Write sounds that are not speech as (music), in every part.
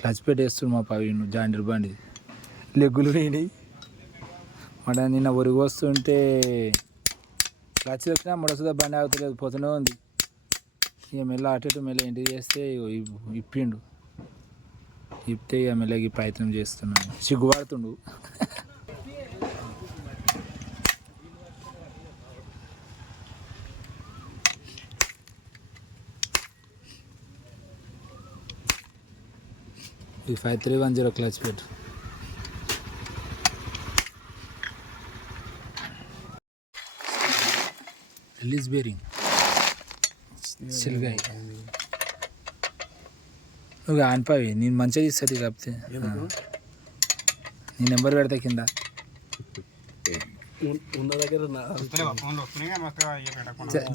Clutch పెట్టేస్తుడు మా పవిను Xander బండి. లెగ్గులు పోయినాయి. మన నిన్న ఒరిగి వస్తుంటే క్లచ్ వచ్చినా మొడసుదా బండి ఆగుతలేదు పోతూనే ఉంది. ఇక మెల్ల అటు ఇటు మెల్ల ఇంటికి చేస్తే ఇగో ఇప్పిండు. ఇప్పితే ఇక మెల్లగి ప్రయత్నం చేస్తున్నాను సిగ్గుపడుతుండు. ఈ five three one zero clutch పెట్టు. రిలీజ్ బేరింగ్ సిల్గాయి నువ్వు ఆనిపోయి నేను మంచిగా ఇస్తుంది కాకపోతే. నీ నెంబర్ పెడతా కింద.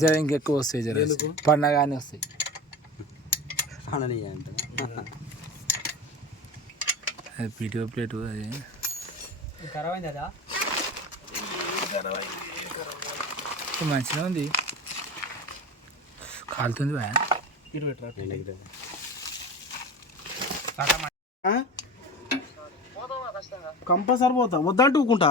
జర ఇంకెక్కువ వస్తాయి జర. పండగ అని వస్తాయి. (laughs) అది పీటీఓ ప్లేట్ అది. మంచిగా ఉంది. కాలుతుంది బా కంపల్సరీ పోతా. వద్దంటూ ఊకుంటా.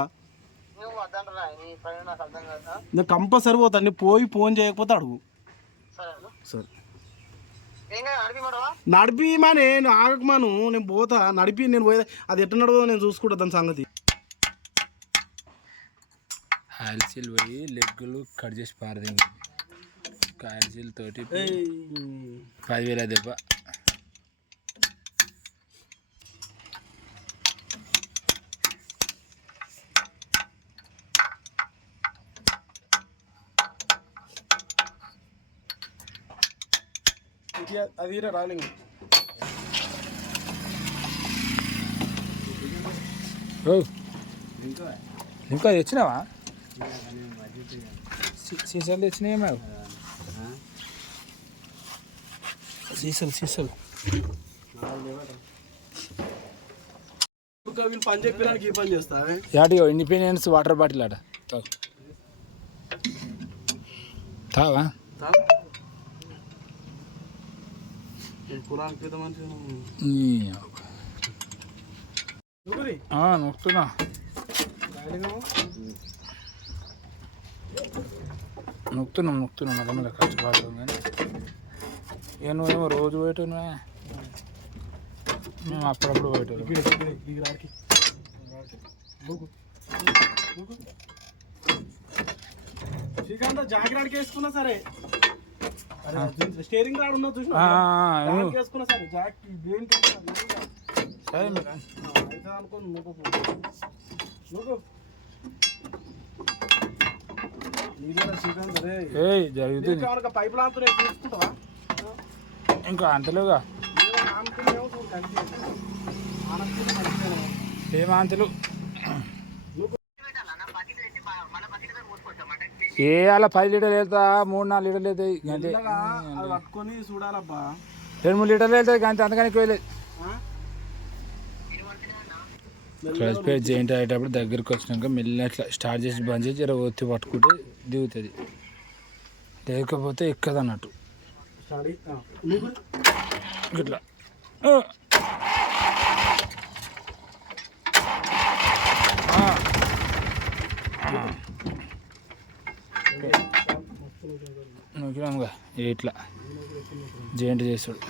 నేను కంపల్సరీ పోతా. నేను పోయి ఫోన్ చేయకపోతే అడుగు. సరే. నడిపి మా నేను ఆగకమాను నేను పోతా నడిపి నేను పోయేది? అది ఎట్లా నడవదో నేను చూసుకుంటా దాని సంగతి. ఆయిల్సీల్ పోయి లెగ్గులు కట్ చేసి పారదింది ఆయిల్సీల్ తోటి పదివేల దెబ్బ. అది రాలింగ్. ఓ. ఇంకా? తెచ్చినావా? సీసాలు తెచ్చినాయి మేము సీసాలు సీసాలు. పని చెప్పడానికి పని యాటిగో ఇండిపెండెన్స్ వాటర్ బాటిల్ ఆట తాగు తావా? నొక్కుతున్నా. నొక్కుతున్నాం నొక్కుతున్నాం మళ్ళీ కష్టపడతాం కానీ ఇక నువ్వేమో రోజు పోయేటోను మేము అప్పుడప్పుడు పోయేటోళ్ళు. జాకెట్ వేసుకున్నా సరే. స్టేరింగ్ రాడు ఉన్నది చూసిన జాకెట్ వేసుకున్నా సరే అయితే అనుకోని నువ్వు నువ్వు జరుగుతుంది. పైప్ లాంతున్నాయి చూసుకుంటావా ఇంకా అంతలేగా ఏమో ఏ అలా పది లీటర్లు వెళ్తా మూడు నాలుగు లీటర్లు వెళ్తాయి అంతే. పట్టుకొని చూడాలబ్బా. రెండు మూడు లీటర్లు వెళ్తాయి అంతే అంతకని వెళ్ళలేదు ఆ? క్లచ్ పేర్ జాయింట్ అయ్యేటప్పుడు దగ్గరికి వచ్చినాక మెల్లిన ఇట్లా స్టార్ట్ చేసి బంద్ చేసి జర ఒత్తి పట్టుకుంటే దిగుతుంది. లేకపోతే ఎక్కదు అన్నట్టు స్టార్ట్ అయ్యి- ఆ. నువ్వు ఇట్లా నొక్కినాముగా ఇట్లా. జాయింట్ చేస్తాడు